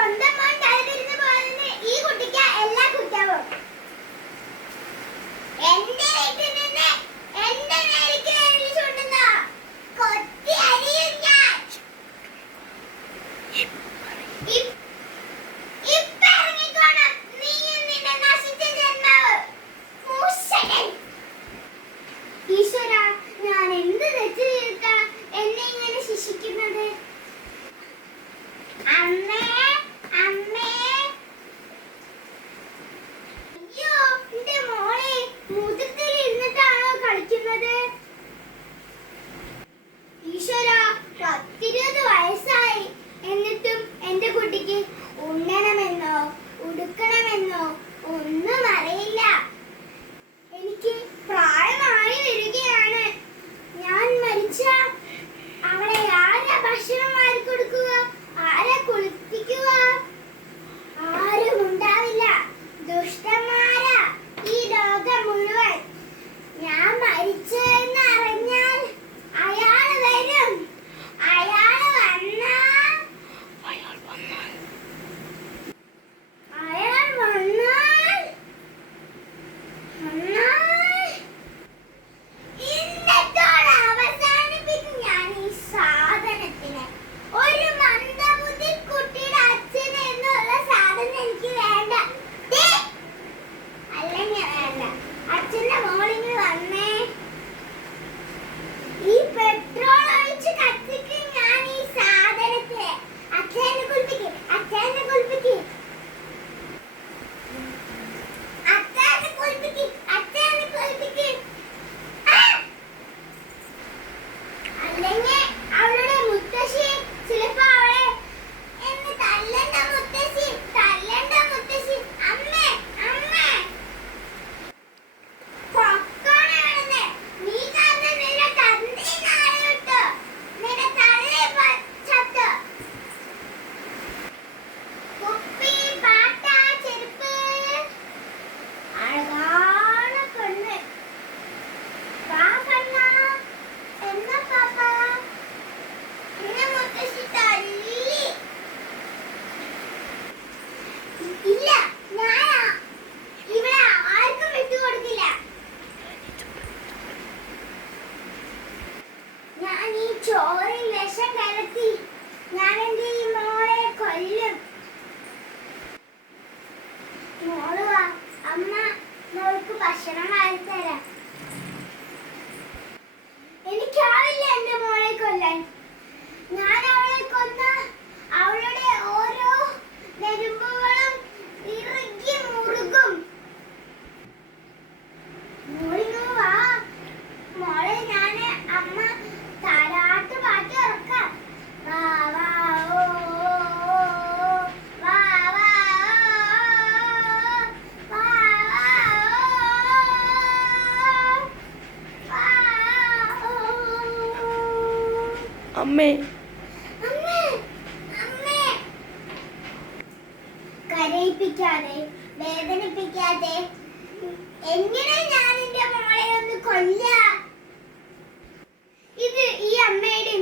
സ്വന്തം മോൻ തലതിരിഞ്ഞു പോയതിന് ഈ കുട്ടിക്ക് എല്ലാ കുറ്റവും. എന്റെ വീട്ടിൽ നിന്ന് എന്റെ നേരിക്ക് എഴുതി ചൂണ്ടുന്ന കൊത്തി അരിയും ഞാൻ. ഇപ്പൊ ഇറങ്ങിക്കോണം നീയും നിന്റെ നശിച്ച ജന്മാവ് മൂഷകൻ. ഈശ്വരാ, ഞാൻ എന്ത് തെറ്റ് ചെയ്തിട്ടാ എന്നെ ഇങ്ങനെ ശിക്ഷിക്കുന്നത്? അമ്മേ, അമ്മേ. അയ്യോ, എന്റെ മോളെ മുറ്റത്തിൽ ഇരുന്നിട്ടാണോ കളിക്കുന്നത്? ഈശ്വരാ, 10-20 വയസ്സായി, എന്നിട്ടും എന്റെ കുട്ടിക്ക് ഉണ്ണണമെന്നോ ഉടുക്കണമെന്നോ ഒന്നും അറിയില്ല. എനിക്ക് പ്രായമായി വരികയാണ്. ഞാൻ മരിച്ച അവളെ ആരാ ഭക്ഷണം വാരി കൊടുക്കുക? ആരാ കുളിപ്പിക്കുക? ആരും ഉണ്ടാവില്ല. ദുഷ്ടന്മാരാ ഈ ലോകം മുഴുവൻ. ഞാൻ മരിച്ചു എന്ന് അറിഞ്ഞാൽ അയാൾ വരും. അയാൾ വന്നാൽ ഇന്നത്തോടെ അവസാനിപ്പിക്കും ഞാൻ ഈ സാധനത്തിനെ. ഒരു മന്ദബുദ്ധി കുട്ടിയുടെ അച്ഛൻ എന്നുള്ള സാധനം എനിക്ക് വേണ്ട. അല്ലെങ്കിൽ വേണ്ട. അച്ഛന്റെ മോളിങ് വന്നേ. ഈ പെട്രോൾ ഒഴിച്ച് കത്തിക്കും ഞാൻ ഈ സാധനത്തെ. അച്ഛനെ കുളിപ്പിക്ക്, അച്ഛനെ കുളിപ്പിക്ക്, അച്ഛനെ കുളിപ്പിക്ക്, അച്ഛനെ കുളിപ്പിക്ക്. അല്ലെങ്കിൽ അവളുടെ മുത്തശ്ശി ചിലപ്പോ അവളെ എന്നെ തല്ലണ്ട മുത്തശ്ശി, തല്ലണ്ട മുത്തശ്ശി. അമ്മേ, അമ്മേ. പൊക്കോണാണെന്ന് നീ കാരണം നിന്റെ തന്തി നാളെ വിട്ടു. നിന്റെ തള്ളി ചത്തു. കുപ്പി, പാട്ട, ചെരുപ്പ്, അഴകാണ് പെണ്ണ്. വാ കണ്ണാ. എന്നാ പാപ്പ? നിന്നെ മുത്തശ്ശി തല്ലി. ഇല്ല, ഞാനാ ഇവിടെ ആർക്കും വിട്ടുകൊടുക്കില്ല. ഞാൻ ഈ ചോറിൽ വിഷം കലർത്തി ഞാൻ എന്റെ ഈ മോളെ കൊല്ലും. മോള് വാ, അമ്മ മോൾക്ക് ഭക്ഷണം വാങ്ങിത്തരാം. എനിക്കാവില്ല എന്റെ മോളെ കൊല്ലാൻ. ഞാൻ അവളെ കൊന്ന അവളുടെ ഓരോ നെരുമ്പുകളും ഇറുകി മുറുകും. മോളിങ്ങ് വാ മോളെ, ഞാന് അമ്മ താരാട്ട് പാട്ട് ഇറക്കാം. വാ വാ ഓ വാ വാ വാ അമ്മേ, കരയിപ്പിക്കാതെ വേദനിപ്പിക്കാതെ എങ്ങനെ ഞാൻ എന്റെ മോളെ ഒന്ന് കൊല്ല? ഇത് ഈ അമ്മയുടെ